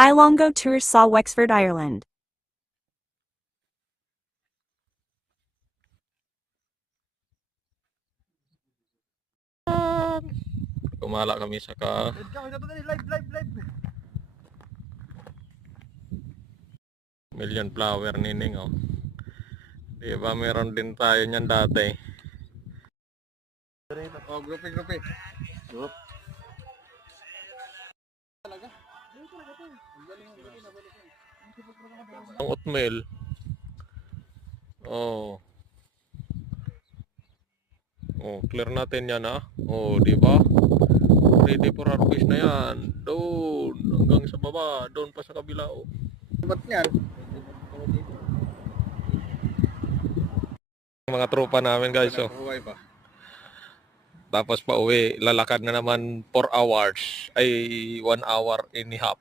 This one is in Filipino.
Ilongo Tours saw Wexford, Ireland. Gumala kami sa ka million flower nining oh. Diba meron din tayo niyan dati. Oh, grupi. Group. Ang oatmeal. Oh. Oh, clear natin yan ah. Oh, di ba? Ready for harvest na yan. Doon hanggang sa baba, doon pa sa kabila oh. Ba't yan? Mga tropa namin guys oh. Tapos pa uwi, lalakad na naman 4 hours ay 1 hour and a half.